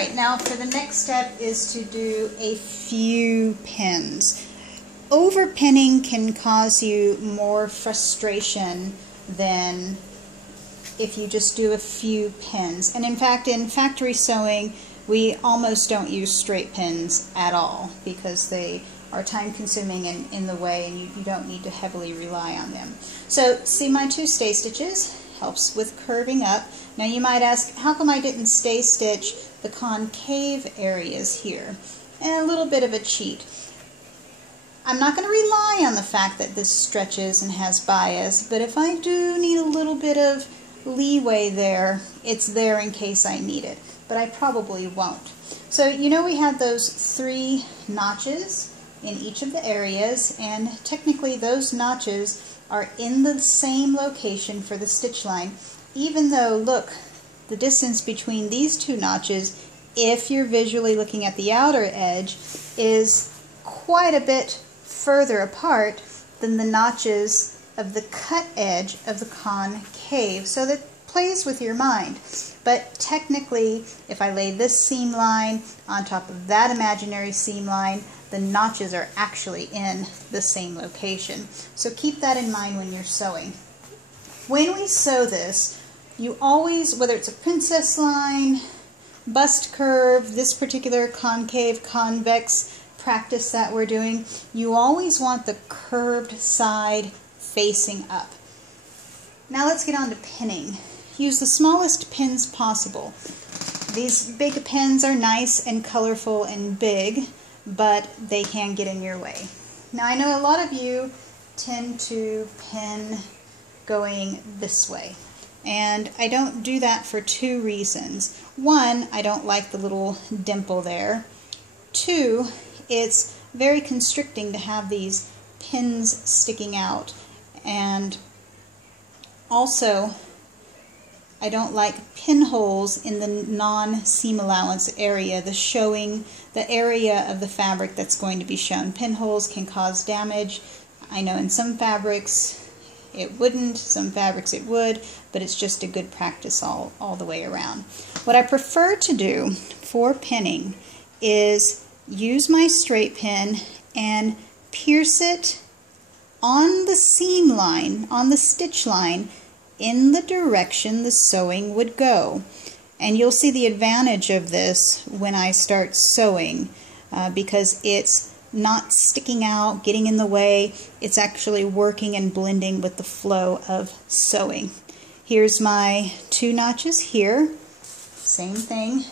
Alright, now for the next step is to do a few pins. Overpinning can cause you more frustration than if you just do a few pins. And in fact, in factory sewing, we almost don't use straight pins at all because they are time consuming and in the way, and you don't need to heavily rely on them. So see my 2 stay stitches? Helps with curving up. Now you might ask, how come I didn't stay stitch the concave areas here? And a little bit of a cheat. I'm not going to rely on the fact that this stretches and has bias, but if I do need a little bit of leeway there, it's there in case I need it, but I probably won't. So you know we had those 3 notches in each of the areas, and technically those notches are in the same location for the stitch line, even though, look, the distance between these 2 notches, if you're visually looking at the outer edge, is quite a bit further apart than the notches of the cut edge of the concave. So that plays with your mind. But technically, if I lay this seam line on top of that imaginary seam line, the notches are actually in the same location. So keep that in mind when you're sewing. When we sew this, you always, whether it's a princess line, bust curve, this particular concave, convex practice that we're doing, you always want the curved side facing up. Now let's get on to pinning. Use the smallest pins possible. These big pins are nice and colorful and big, but they can get in your way. Now I know a lot of you tend to pin going this way, and I don't do that for 2 reasons. 1, I don't like the little dimple there. 2, it's very constricting to have these pins sticking out, and also I don't like pinholes in the non-seam allowance area, the area of the fabric that's going to be shown. Pinholes can cause damage. I know in some fabrics it wouldn't, some fabrics it would, but it's just a good practice all the way around. What I prefer to do for pinning is use my straight pin and pierce it on the seam line, on the stitch line, in the direction the sewing would go. And you'll see the advantage of this when I start sewing because it's not sticking out, getting in the way. It's actually working and blending with the flow of sewing. Here's my 2 notches here. Same thing.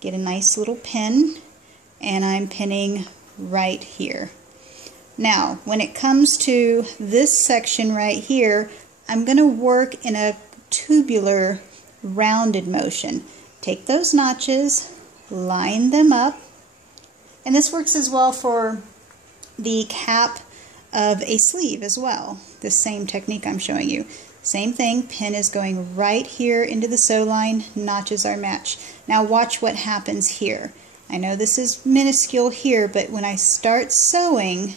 Get a nice little pin, and I'm pinning right here. Now, when it comes to this section right here, I'm going to work in a tubular rounded motion. Take those notches, line them up, and this works as well for the cap of a sleeve as well. The same technique I'm showing you. Same thing, pin is going right here into the sew line, notches are matched. Now watch what happens here. I know this is minuscule here, but when I start sewing,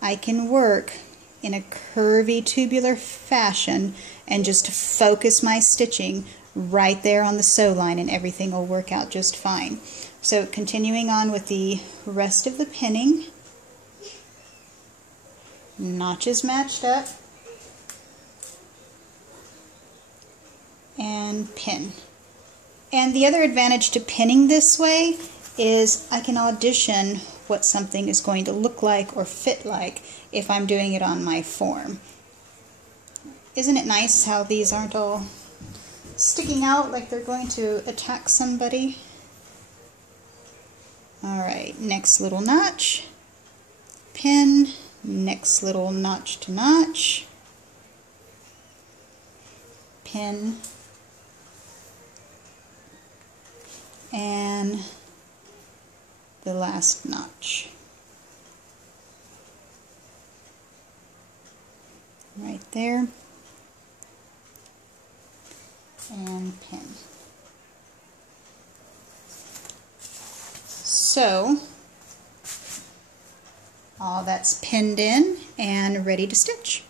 I can work in a curvy tubular fashion and just focus my stitching right there on the sew line, and everything will work out just fine. So continuing on with the rest of the pinning, notches matched up, and pin. And the other advantage to pinning this way is I can audition what something is going to look like or fit like if I'm doing it on my form. Isn't it nice how these aren't all sticking out like they're going to attack somebody? Alright, next little notch, pin, next little notch to notch, pin, and the last notch. Right there, and pin. So, all that's pinned in and ready to stitch.